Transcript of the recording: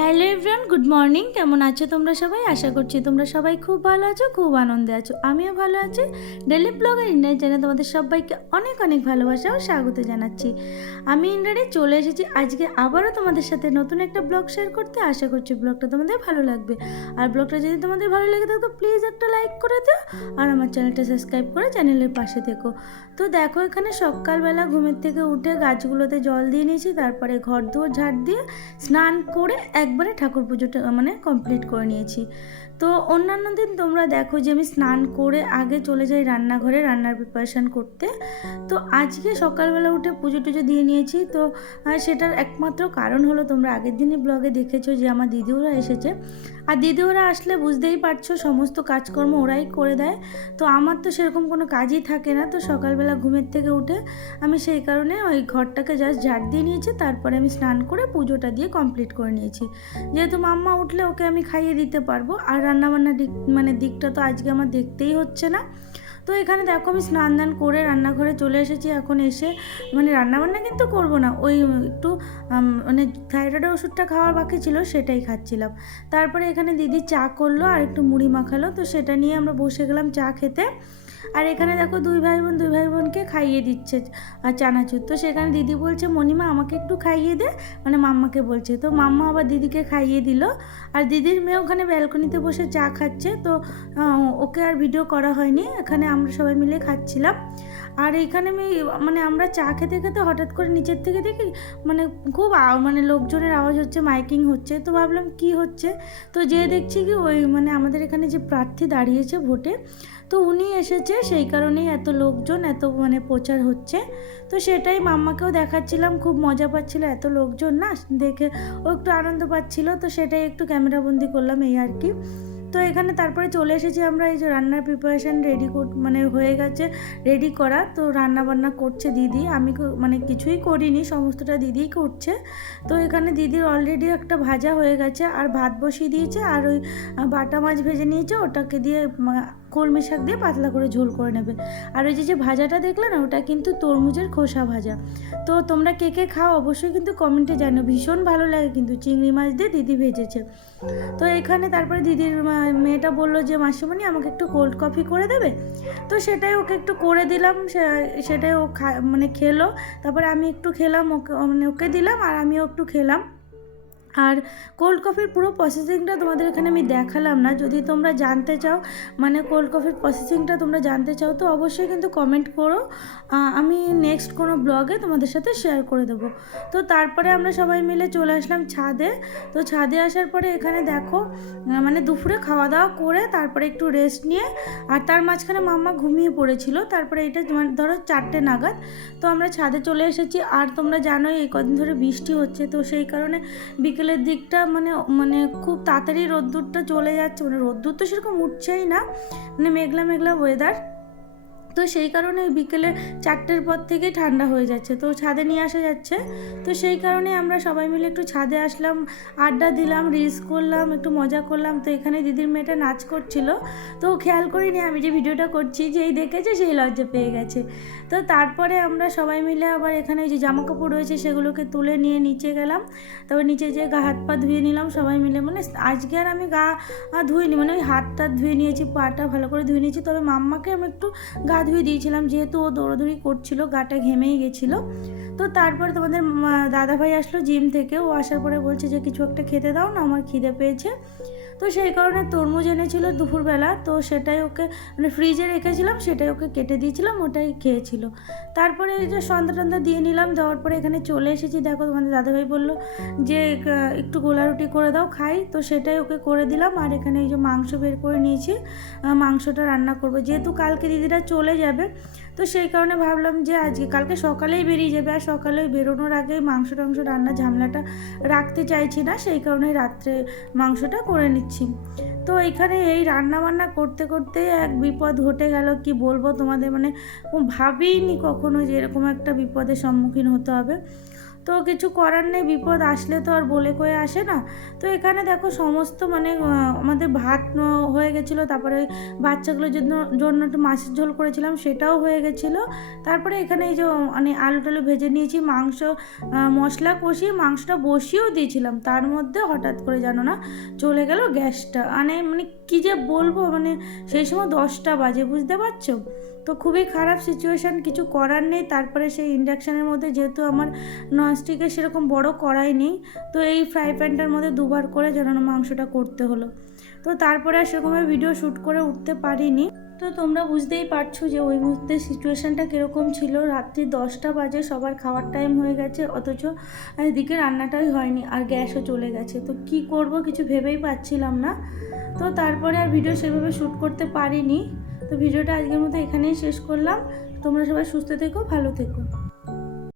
Hello everyone, good morning. কেমন আছো তোমরা সবাই? আশা করছি তোমরা সবাই খুব ভালো আছো, খুব আনন্দে আছো। আমিও ভালো আছি। ডেলি ব্লগার ইন্ডিয়ান চ্যানেলে তোমাদের সবাইকে অনেক অনেক ভালোবাসা ও স্বাগত জানাচ্ছি। আমি ইন্দ্রাণী চলে এসেছি আজকে আবারও তোমাদের সাথে নতুন একটা ব্লগ শেয়ার করতে। আশা করছি ব্লগটা তোমাদের ভালো লাগবে। আর ব্লগটা যদি তোমাদের ভালো লেগে থাকে তো প্লিজ একটা লাইক করে দিও আর আমার চ্যানেলটা সাবস্ক্রাইব করে চ্যানেলের পাশে থেকো। তো দেখো, এখানে সকালবেলা ঘুমের থেকে উঠে গাছগুলোতে জল দিয়ে নিয়েছি, তারপরে ঘর দুয়ার ঝাড় দিয়ে স্নান করে একবারে ঠাকুর পুজোটা কমপ্লিট করে নিয়েছি। তো অন্যান্য দিন তোমরা দেখো যে আমি স্নান করে আগে চলে যাই রান্নাঘরে রান্নার প্রিপারেশান করতে। তো আজকে সকালবেলা উঠে পুজো টুজো দিয়ে নিয়েছি। তো সেটার একমাত্র কারণ হলো, তোমরা আগের দিনই ব্লগে দেখেছো যে আমার দিদিওরা এসেছে। আর দিদিওরা আসলে বুঝতেই পারছো সমস্ত কাজকর্ম ওরাই করে দেয়। তো আমার তো সেরকম কোনো কাজই থাকে না। তো সকালবেলা ঘুমের থেকে উঠে আমি সেই কারণে ওই ঘরটাকে জাস্ট ঝাড় দিয়ে নিয়েছি, তারপরে আমি স্নান করে পুজোটা দিয়ে কমপ্লিট করে নিয়েছি। যেহেতু মাম্মা উঠলে ওকে আমি খাইয়ে দিতে পারবো, আর রান্নাবান্নার দিকটা তো আজকে আমার দেখতেই হচ্ছে না। তো এখানে দেখো আমি স্নান দান করে রান্নাঘরে চলে এসেছি। এখন এসে রান্নাবান্না কিন্তু করবো না, ওই একটু থাইরয়েডের ওষুধটা খাওয়ার বাকি ছিল, সেটাই খাচ্ছিলাম। তারপরে এখানে দিদি চা করলো আর একটু মুড়ি মাখালো, তো সেটা নিয়ে আমরা বসে গেলাম চা খেতে। আর এখানে দেখো দুই ভাই বোনকে খাইয়ে দিচ্ছে আর চানাচুর। তো সেখানে দিদি বলছে মণিমা আমাকে একটু খাইয়ে দে, মাম্মাকে বলছে। তো মাম্মা আবার দিদিকে খাইয়ে দিল। আর দিদির মেয়ে ওখানে ব্যালকনিতে বসে চা খাচ্ছে। তো ওকে আর ভিডিও করা হয়নি, এখানে আমরা সবাই মিলে খাচ্ছিলাম। আর এইখানে আমরা চা খেতে খেতে হঠাৎ করে নিচের থেকে দেখি খুব লোকজনের আওয়াজ হচ্ছে, মাইকিং হচ্ছে। তো ভাবলাম কি হচ্ছে। তো যে দেখছি কি ওই আমাদের এখানে যে প্রার্থী দাঁড়িয়েছে ভোটে, তো উনি এসেছে, সেই কারণেই এত লোকজন, এত প্রচার হচ্ছে। তো সেটাই মাম্মাকেও দেখাচ্ছিলাম, খুব মজা পাচ্ছিল, এত লোকজন না দেখে ও একটু আনন্দ পাচ্ছিল। তো সেটাই একটু ক্যামেরাবন্দি করলাম, এই আর কি। তো এখানে তারপরে চলে এসেছি আমরা, এই যে রান্নার প্রিপারেশান রেডি হয়ে গেছে, রেডি করা। তো রান্না বান্না করছে দিদি, আমি কিছুই করিনি, সমস্তটা দিদিই করছে। তো এখানে দিদির অলরেডি একটা ভাজা হয়ে গেছে, আর ভাত বসিয়ে দিয়েছে, আর ওই বাটা মাছ ভেজে নিয়েছে, ওটাকে দিয়ে কলমি শাক দিয়ে পাতলা করে ঝোল করে নেবে। আর ওই যে ভাজাটা দেখলে না, ওটা কিন্তু তরমুজের খোসা ভাজা। তো তোমরা কে কে খাও অবশ্যই কিন্তু কমেন্টে জানো, ভীষণ ভালো লাগে কিন্তু। চিংড়ি মাছ দিয়ে দিদি ভেজেছে। তো এখানে তারপরে দিদির মেয়েটা বললো যে মাসিমণি আমাকে একটু কোল্ড কফি করে দেবে। তো সেটাই ওকে একটু করে দিলাম, সেটাই ও খেলো। তারপরে আমি একটু খেলাম, ওকে ওকে দিলাম, আর আমিও একটু খেলাম। আর কোল্ড কফির পুরো প্রসেসিংটা তোমাদের এখানে আমি দেখালাম না। যদি তোমরা জানতে চাও কোল্ড কফির প্রসেসিংটা তোমরা জানতে চাও, তো অবশ্যই কিন্তু কমেন্ট করো, আমি নেক্সট কোনো ব্লগে তোমাদের সাথে শেয়ার করে দেবো। তো তারপরে আমরা সবাই মিলে চলে আসলাম ছাদে। তো ছাদে আসার পরে এখানে দেখো দুপুরে খাওয়া দাওয়া করে তারপরে একটু রেস্ট নিয়ে, আর তার মাঝখানে মাম্মা ঘুমিয়ে পড়েছিল। তারপরে এটা ধরো 4টে নাগাদ তো আমরা ছাদে চলে এসেছি। আর তোমরা জানোই এই কদিন ধরে বৃষ্টি হচ্ছে, তো সেই কারণে বিকেলের দিকটা খুব তাড়াতাড়ি রোদ্দুরটা চলে যাচ্ছে, রোদ্দুর তো সেরকম উঠছেই না, মেঘলা মেঘলা ওয়েদার। তো সেই কারণে বিকেলে 4টের পর থেকেই ঠান্ডা হয়ে যাচ্ছে, তো ছাদে নিয়ে আসা যাচ্ছে। তো সেই কারণে আমরা সবাই মিলে একটু ছাদে আসলাম, আড্ডা দিলাম, রিলস করলাম, একটু মজা করলাম। তো এখানে দিদির মেয়েটা নাচ করছিল, তো খেয়াল করিনি আমি যে ভিডিওটা করছি, যেই দেখেছে সেই লজ্জা পেয়ে গেছে। তো তারপরে আমরা সবাই মিলে আবার এখানে যে জামা কাপড় রয়েছে সেগুলোকে তুলে নিয়ে নিচে গেলাম। তারপর নিচে যেয়ে গা হাত পা ধুয়ে নিলাম সবাই মিলে। আজকে আর আমি গা ধুইনি, ওই হাতটা ধুয়ে নিয়েছি, পাটা ভালো করে ধুয়ে নিয়েছি। তবে মাম্মাকে আমি একটু গা ধুয়ে দিয়েছিলাম, যেহেতু ও দৌড়াদৌড়ি করছিল, গাটা ঘেমেই গেছিলো। তো তারপর তোমাদের দাদাভাই আসলো জিম থেকে, ও আসার পরে বলছে যে কিছু একটা খেতে দাও না, আমার খিদে পেয়েছে। তো সেই কারণে তরমুজ এনেছিল দুপুরবেলা, তো সেটাই ওকে ফ্রিজে রেখেছিলাম, সেটাই ওকে কেটে দিয়েছিলাম, ওটাই খেয়েছিল। তারপরে এই যে সন্ধ্যা টন্ধা দিয়ে নিলাম, দেওয়ার পরে এখানে চলে এসেছি। দেখো তোমাদের দাদাভাই বললো যে একটু গোলা রুটি করে দাও খাই, তো সেটাই ওকে করে দিলাম। আর এখানে এই যে মাংস বের করে নিয়েছি, মাংসটা রান্না করবো, যেহেতু কালকে দিদিরা চলে যাবে। তো সেই কারণে ভাবলাম যে কালকে সকালেই বেরিয়ে যাবে, আর সকালে বেরোনোর আগেই মাংস টাংস রান্নার ঝামেলাটা রাখতে চাইছি না, সেই কারণে রাত্রে মাংসটা করে নিচ্ছি। তো এখানে এই রান্না বান্না করতে করতে এক বিপদ ঘটে গেল, কি বলবো তোমাদের, ভাবিনি কখনো যে এরকম একটা বিপদের সম্মুখীন হতে হবে। তো কিছু করার নেই, বিপদ আসলে তো আর বলে কয়ে আসে না। তো এখানে দেখো সমস্ত মানে আমাদের ভাত হয়ে গেছিলো, তারপরে ওই বাচ্চাগুলোর জন্য একটু মাছের ঝোল করেছিলাম, সেটাও হয়ে গেছিলো। তারপরে এখানে এই যে মানে আলু টালু ভেজে নিয়েছি, মাংস মশলা কষিয়ে মাংসটা বসিয়েও দিয়েছিলাম, তার মধ্যে হঠাৎ করে জানো না চলে গেল গ্যাসটা। মানে কী যে বলবো, মানে সেই সময় 10টা বাজে, বুঝতে পারছো? তো খুবই খারাপ সিচুয়েশান, কিছু করার নেই। তারপরে সেই ইন্ডাকশানের মধ্যে যেহেতু আমার ননস্টিকের সেরকম বড় কড়াই নেই, তো এই ফ্রাই প্যানটার মধ্যে দুবার করে যেন মাংসটা করতে হলো। তো তারপরে আর সেরকমভাবে ভিডিও শ্যুট করে উঠতে পারিনি। তো তোমরা বুঝতেই পারছো যে ওই মুহূর্তে সিচুয়েশানটা কীরকম ছিল। রাত্রি 10টা বাজে, সবার খাওয়ার টাইম হয়ে গেছে, অথচ এদিকে রান্নাটাই হয়নি আর গ্যাসও চলে গেছে। তো কি করব কিছু ভেবেই পাচ্ছিলাম না। তো তারপরে আর ভিডিও সেভাবে শ্যুট করতে পারিনি। তো ভিডিওটা আজকের মতো এখানেই শেষ করলাম। তোমরা সবাই সুস্থ থেকো, ভালো থেকো।